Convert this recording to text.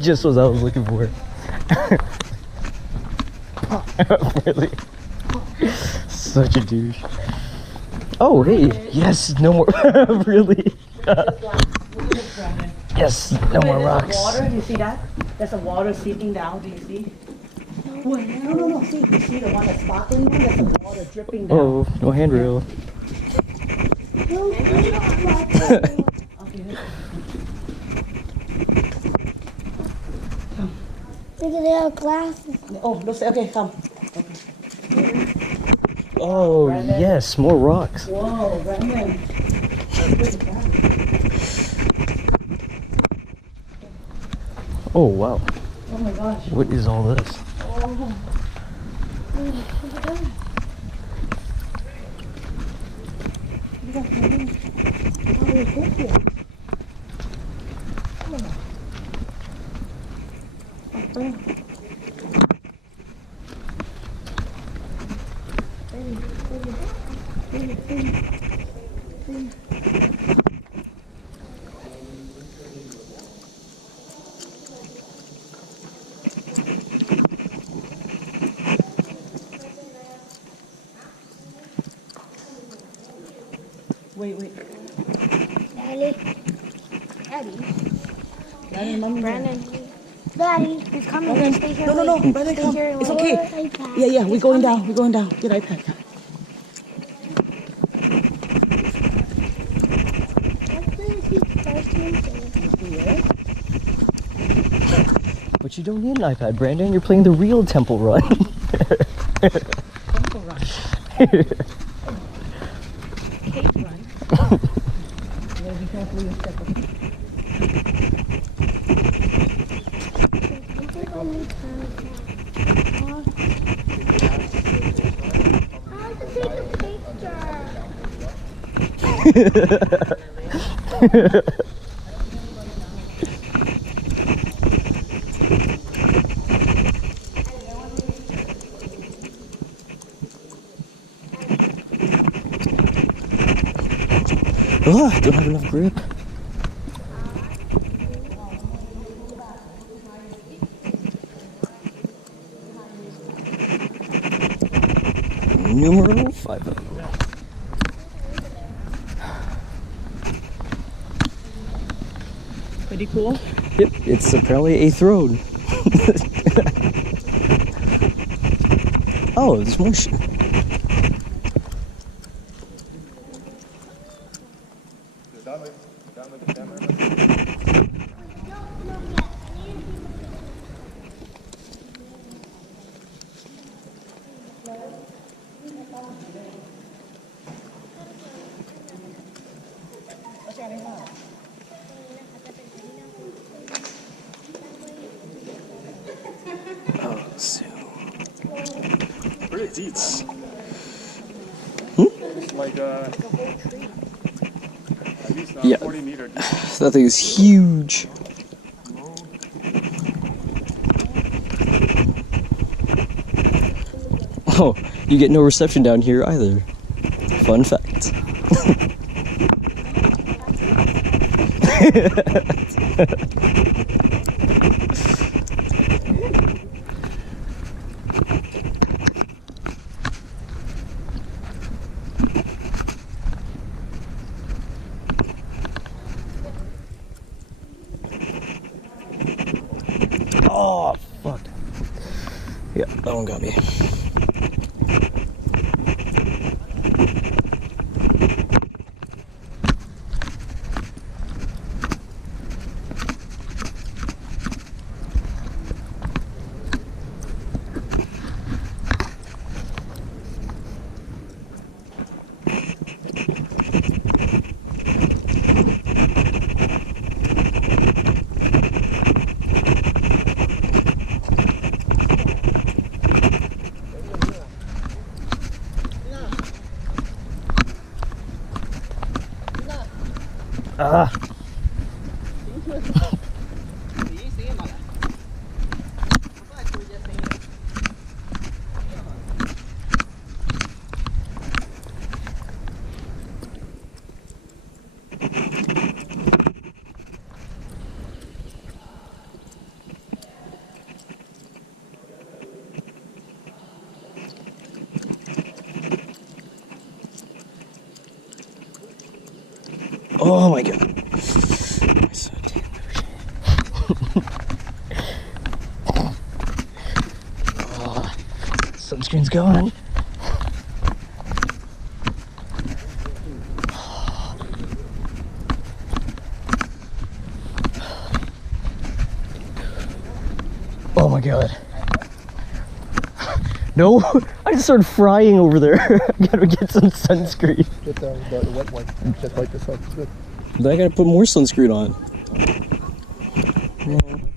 Just what I was looking for. Really? Such a douche. Oh, hey. Yes, no more. Really? Yes, no more rocks. Water, you see that? There's a water seeping down. Do you see? No. See, you see the one that's sparkling one? There's some water dripping down. Oh, no handrail. Look at their glasses. Oh, looks okay. Come. Oh, yes, more rocks. Whoa, Brandon. Oh, wow. Oh my gosh. What is all this? Oh. Wait. Daddy, Mommy. Brandon. Daddy, he's coming. Brandon. Stay here. No. Brandon, come. It's okay. Yeah. We're going down. Get iPad. But you don't need an iPad, Brandon. You're playing the real Temple Run. Temple Run. Cave Run. Yeah, be careful your step. Oh, I don't have enough grip. Numero 5. Pretty cool. Yep, it's apparently a throne. Oh, there's more shit. Oh, so. Pretty deets. It's like at least 40 meter deep. That thing is huge. Oh, you get no reception down here either. Fun fact. Oh, fuck. Yeah, that one got me. Ah. Oh my god. I'm so damn motion. Oh, sunscreen's gone. Oh my god. No, I just started frying over there. I gotta get some sunscreen. Get the wet one. Just like this one. It's good. Then I gotta put more sunscreen on. Yeah.